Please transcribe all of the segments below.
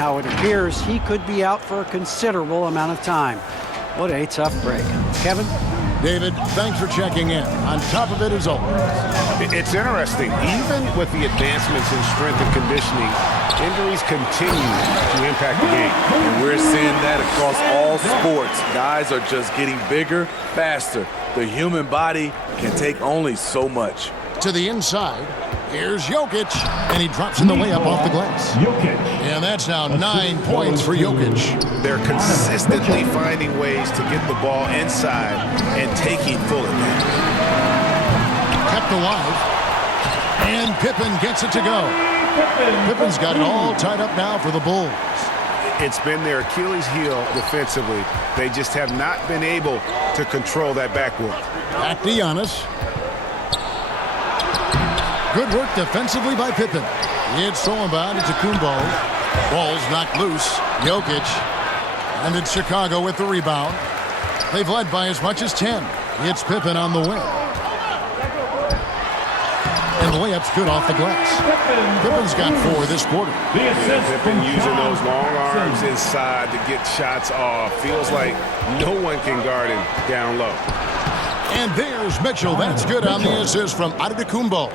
how it appears he could be out for a considerable amount of time. What a tough break. Kevin? David, thanks for checking in. On top of it, as always. It's interesting. Even with the advancements in strength and conditioning, injuries continue to impact the game. And we're seeing that across all sports. Guys are just getting bigger, faster. The human body can take only so much. To the inside, here's Jokic, and he drops in the layup off the glass. And that's now 9 points for Jokic. They're consistently finding ways to get the ball inside and taking full advantage. Kept alive, and Pippen gets it to go. Pippen's got it all tied up now for the Bulls. It's been their Achilles heel defensively. They just have not been able to control that backcourt. Back to Giannis. Good work defensively by Pippen. It's thrown by Antetokounmpo. Ball's knocked loose. Jokic. And it's Chicago with the rebound. They've led by as much as 10. It's Pippen on the wing. And the layup's good off the glass. Pippen's got 4 this quarter. Pippen using those long arms inside to get shots off. Feels like no one can guard him down low. And there's Mitchell. That's good on the assist from Antetokounmpo.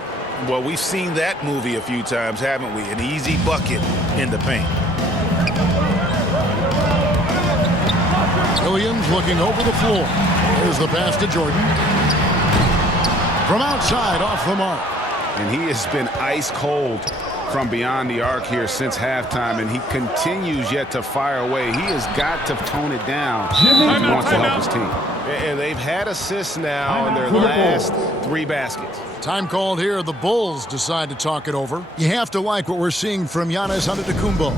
Well, we've seen that movie a few times, haven't we? An easy bucket in the paint. Williams looking over the floor. There's the pass to Jordan. From outside, off the mark. And he has been ice cold from beyond the arc here since halftime, and he continues yet to fire away. He has got to tone it down if he wants to help his team. And they've had assists now in their last 3 baskets. Time called here. The Bulls decide to talk it over. You have to like what we're seeing from Giannis Antetokounmpo.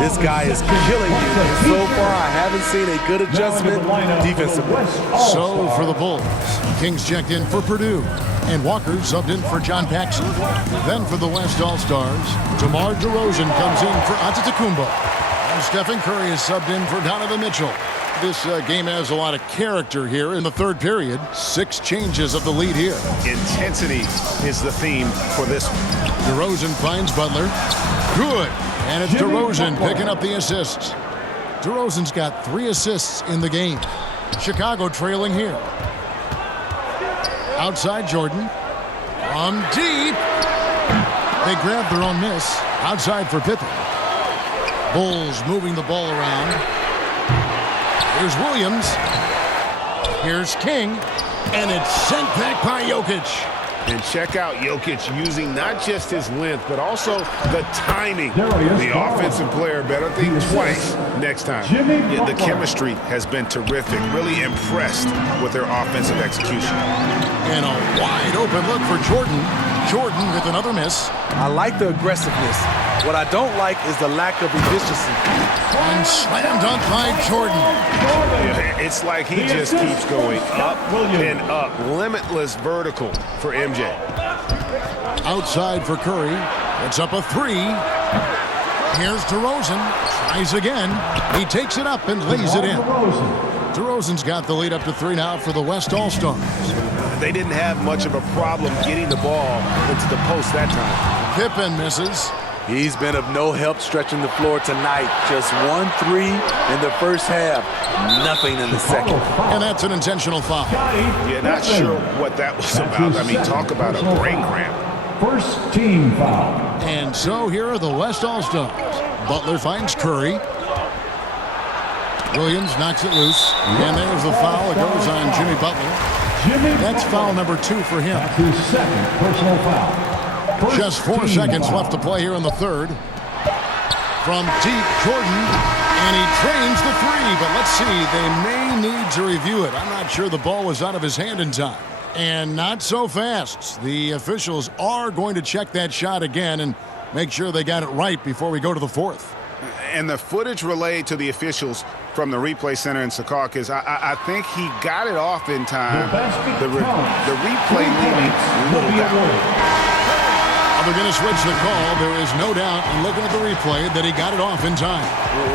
This guy is killing you. And so far, I haven't seen a good adjustment defensively. So for the Bulls, Kings checked in for Purdue. And Walker subbed in for John Paxson. Then for the West All-Stars, DeMar DeRozan comes in for Antetokounmpo. And Stephen Curry is subbed in for Donovan Mitchell. This game has a lot of character here in the third period. 6 changes of the lead here. Intensity is the theme for this one. DeRozan finds Butler. Good. And it's DeRozan picking up the assists. DeRozan's got 3 assists in the game. Chicago trailing here. Outside Jordan. From deep. They grab their own miss. Outside for Pippen. Bulls moving the ball around. Here's Williams. Here's King. And it's sent back by Jokic. And check out Jokic using not just his length, but also the timing. The offensive player better think twice next time. Yeah, the chemistry has been terrific. Really impressed with their offensive execution. And a wide open look for Jordan. Jordan with another miss. I like the aggressiveness. What I don't like is the lack of efficiency. And slam dunk by Jordan. It's like he just keeps going up and up. Limitless vertical for MJ. Outside for Curry. It's up a 3. Here's DeRozan. Tries again. He takes it up and lays it in. DeRozan's got the lead up to 3 now for the West All-Stars. They didn't have much of a problem getting the ball into the post that time. Pippen misses. He's been of no help stretching the floor tonight. Just 1 3 in the first half. Nothing in the second. And that's an intentional foul. Yeah, not sure what that was about. I mean, talk about a brain cramp. First team foul. And so here are the West All-Stars. Butler finds Curry. Williams knocks it loose. And there's the foul. It goes on Jimmy Butler. That's foul number 2 for him. His second personal foul. Just 4 seconds left to play here in the third. From deep, Jordan, and he trains the 3. But let's see, they may need to review it. I'm not sure the ball was out of his hand in time. And not so fast. The officials are going to check that shot again and make sure they got it right before we go to the 4th. And the footage relayed to the officials from the replay center in Secaucus, I think he got it off in time. The replay leaving little doubt. They're going to switch the call. There is no doubt, in looking at the replay, that he got it off in time.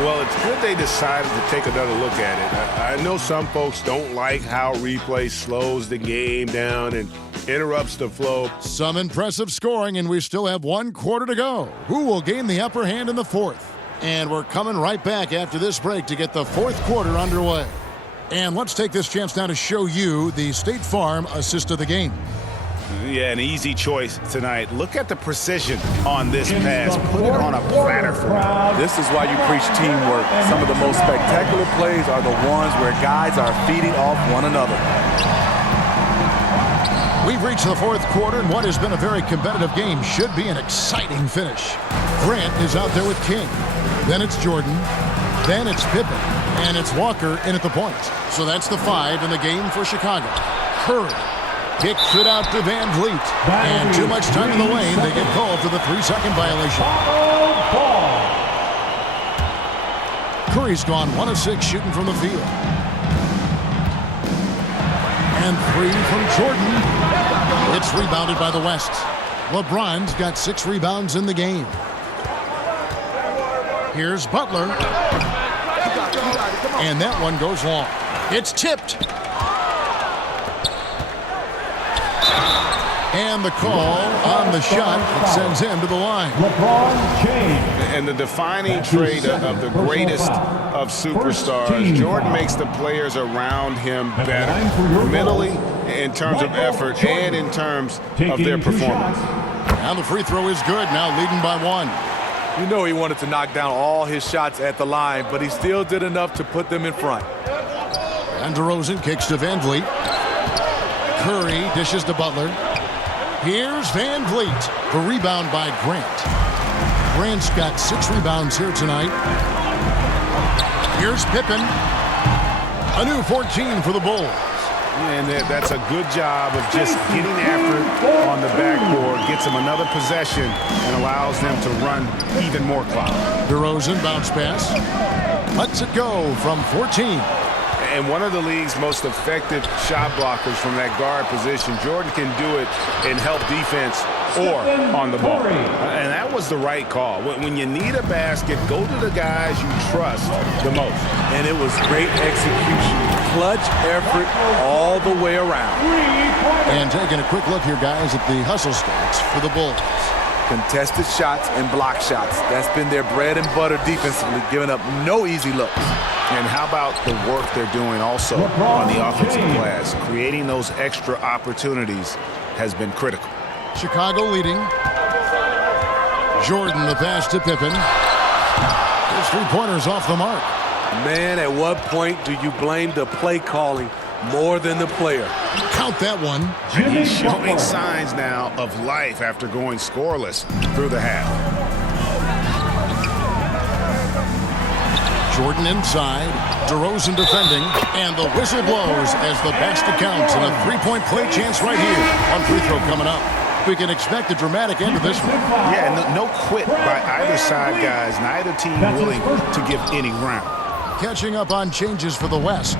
Well, it's good they decided to take another look at it. I know some folks don't like how replay slows the game down and interrupts the flow. Some impressive scoring, and we still have 1 quarter to go. Who will gain the upper hand in the 4th? And we're coming right back after this break to get the fourth quarter underway. And let's take this chance now to show you the State Farm assist of the game. Yeah, an easy choice tonight. Look at the precision on this pass. Put it on a platter for him. This is why you preach teamwork. Some of the most spectacular plays are the ones where guys are feeding off one another. We've reached the fourth quarter, and what has been a very competitive game should be an exciting finish. Grant is out there with King. Then it's Jordan. Then it's Pippen. And it's Walker in at the point. So that's the 5 in the game for Chicago. Curry kicks it out to Van Vliet. And too much time in the lane. They get called for the 3-second violation. Curry's gone 1 of 6 shooting from the field. And 3 from Jordan. It's rebounded by the West. LeBron's got 6 rebounds in the game. Here's Butler. And that one goes long. It's tipped. And the call on the shot that sends him to the line. LeBron James. And the defining trait of the greatest of superstars, Jordan makes the players around him better, mentally, in terms of effort, and in terms of their performance. Now the free throw is good, now leading by 1. You know he wanted to knock down all his shots at the line, but he still did enough to put them in front. And DeRozan kicks to Van Vliet. Curry dishes to Butler. Here's Van Vliet. The rebound by Grant. Grant's got 6 rebounds here tonight. Here's Pippen. A new 14 for the Bulls. And that's a good job of just getting after it on the backboard, gets them another possession, and allows them to run even more clock. DeRozan bounce pass. Lets it go from 14. And one of the league's most effective shot blockers from that guard position. Jordan can do it and help defense or on the ball. And that was the right call. When you need a basket, go to the guys you trust the most. And it was great execution. Clutch effort all the way around. And taking a quick look here, guys, at the hustle stats for the Bulls. Contested shots and block shots. That's been their bread and butter defensively, giving up no easy looks. And how about the work they're doing also on the offensive glass? Creating those extra opportunities has been critical. Chicago leading. Jordan the pass to Pippen. His 3-pointers off the mark. Man, at what point do you blame the play calling more than the player? Count that one. He's showing signs now of life after going scoreless through the half. Jordan inside. DeRozan defending. And the whistle blows as the basket counts. And a 3-point play chance right here. One free throw coming up. We can expect a dramatic end to this one. Yeah, no quit by either side, guys. Neither team willing to give any ground. Catching up on changes for the West.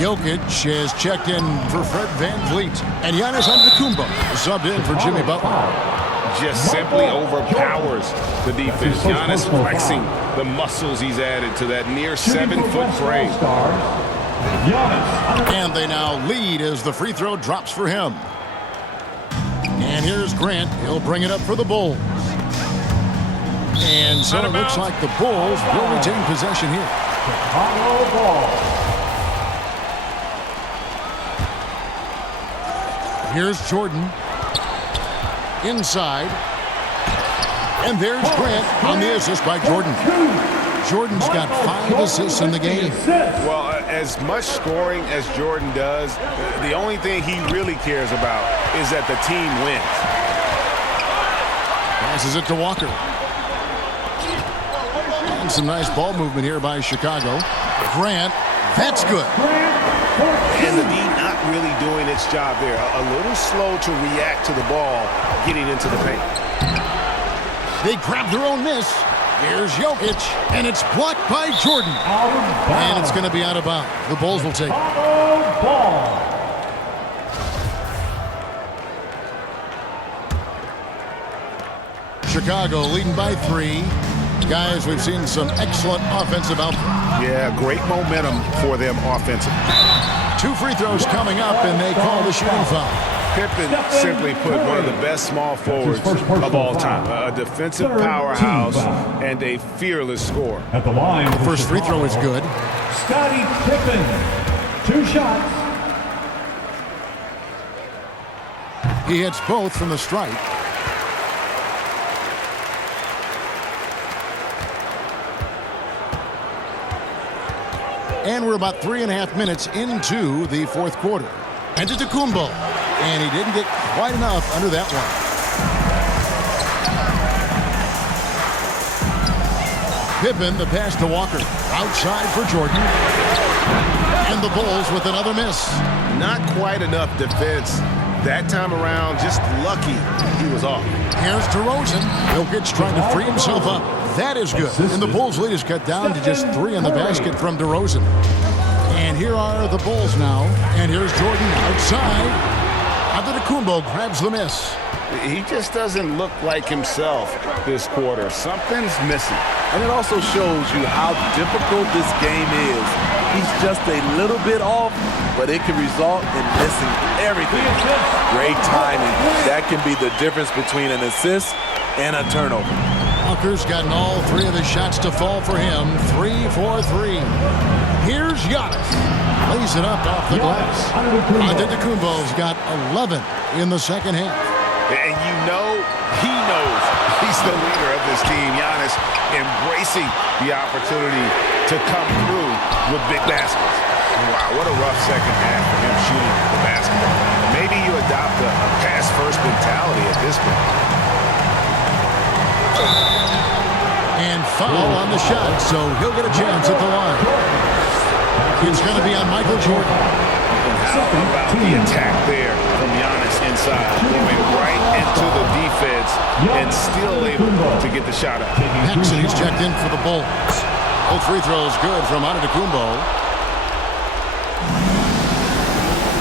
Jokic has checked in for Fred Van Vliet. And Giannis Antetokounmpo subbed in for Jimmy Butler. Just simply overpowers the defense. Giannis flexing the muscles he's added to that near 7-foot frame. And they now lead as the free throw drops for him. And here's Grant. He'll bring it up for the Bulls. And so it looks like the Bulls will retain possession here. Chicago ball. Here's Jordan. Inside. And there's Grant on the assist by Jordan. Jordan's got 5 assists in the game. Well, as much scoring as Jordan does, the only thing he really cares about is that the team wins. Passes it to Walker. And some nice ball movement here by Chicago. Grant, that's good. And the D not really doing its job there. A little slow to react to the ball getting into the paint. They grab their own miss. Here's Jokic, and it's blocked by Jordan. And it's going to be out of bounds. The Bulls will take it. Chicago leading by 3. Guys, we've seen some excellent offensive output. Yeah, great momentum for them offensively. 2 free throws coming up, and they call the shooting foul. Pippen simply put one of the best small forwards of all time. A defensive powerhouse and a fearless scorer. At the line. First free throw is good. Scottie Pippen. 2 shots. He hits both from the stripe. And we're about 3.5 minutes into the fourth quarter. Antetokounmpo. And he didn't get quite enough under that one. Pippen, the pass to Walker. Outside for Jordan. And the Bulls with another miss. Not quite enough defense. That time around, just lucky he was off. Here's DeRozan. Jokic trying to free himself up. That is good. And the Bulls' lead is cut down to just 3 in the basket from DeRozan. And here are the Bulls now. And here's Jordan outside. Antetokounmpo grabs the miss. He just doesn't look like himself this quarter. Something's missing. And it also shows you how difficult this game is. He's just a little bit off, but it can result in missing everything. Great timing. That can be the difference between an assist and a turnover. Walker's gotten all 3 of his shots to fall for him. 3 for 3. Here's Giannis. Lays it up off the glass. Antetokounmpo's got 11 in the second half. And you know he knows he's the leader of this team. Giannis embracing the opportunity to come through with big baskets. Wow, what a rough second half for him shooting the basketball. Maybe you adopt a pass-first mentality at this point. And foul on the shot, so he'll get a chance at the line. It's going to be on Michael Jordan. And how about the attack there from Giannis inside, going right into the defense and still able to get the shot up. Paxson, he's checked in for the Bulls. Both free throws good from Antetokounmpo.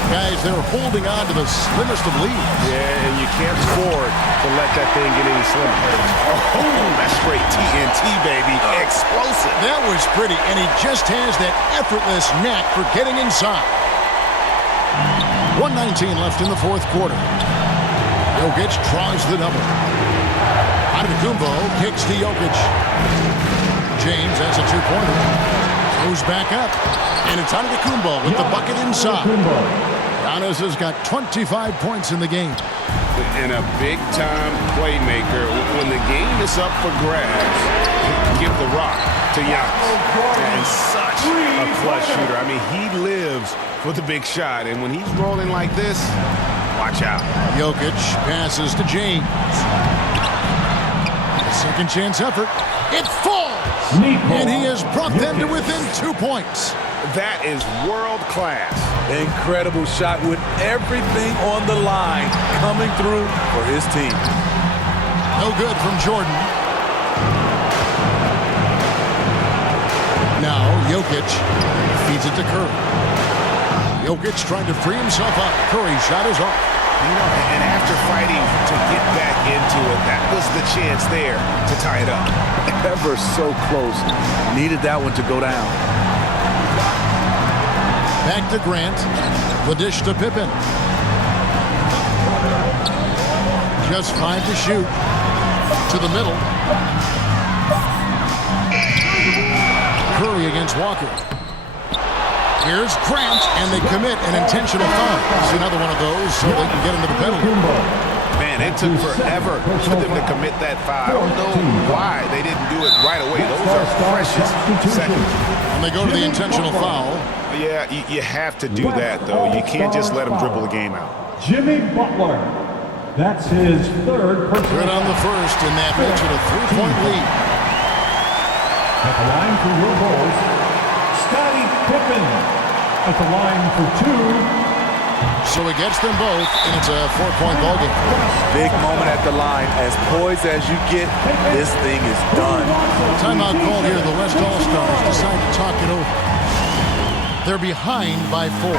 Guys, they're holding on to the slimmest of leads. Yeah, and you can't afford to let that thing get any slimmer. Oh, that's straight TNT, baby. Explosive. That was pretty, and he just has that effortless knack for getting inside. 1:19 left in the fourth quarter. Jokic tries the double. Antetokounmpo kicks to Jokic. James has a 2-pointer. Goes back up. And it's Antetokounmpo with the bucket inside. Giannis has got 25 points in the game. And a big-time playmaker. When the game is up for grabs, give the rock to Giannis. And such a clutch shooter. I mean, he lives for the big shot. And when he's rolling like this, watch out. Jokic passes to James. A second chance effort. It falls! And he has brought them to within 2 points. That is world class. Incredible shot with everything on the line coming through for his team. No good from Jordan. Now Jokic feeds it to Curry. Jokic trying to free himself up. Curry's shot is off. You know, and after fighting to get back into it, that was the chance there to tie it up. Ever so close. Needed that one to go down. Back to Grant. The dish to Pippen. Just 5 to shoot. To the middle. Curry against Walker. Here's Grant, and they commit an intentional foul. It's another one of those so they can get into the penalty. Man, it took forever for them to commit that foul. I don't know why they didn't do it right away. Those are precious seconds. And they go to the intentional foul. Yeah, you have to do that, though. You can't just let them dribble the game out. Jimmy Butler. That's his 3rd personal. Good on the first, and that makes it a 3-point lead. At the line for your Bulls, Scottie Pippen. At the line for 2. So he gets them both, and it's a 4-point ball game. Big moment at the line. As poised as you get, this thing is done. Timeout call here. The West All-Stars decide to talk it over. They're behind by 4.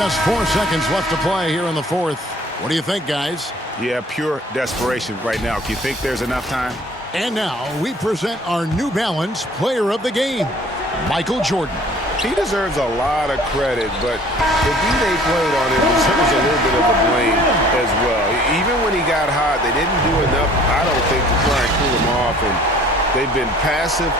Just 4 seconds left to play here in the fourth. What do you think, guys? Yeah, pure desperation right now. Do you think there's enough time? And now we present our New Balance Player of the Game, Michael Jordan. He deserves a lot of credit, but the D they played on him deserves a little bit of the blame as well. Even when he got hot, they didn't do enough, I don't think, to try and cool him off, and they've been passive.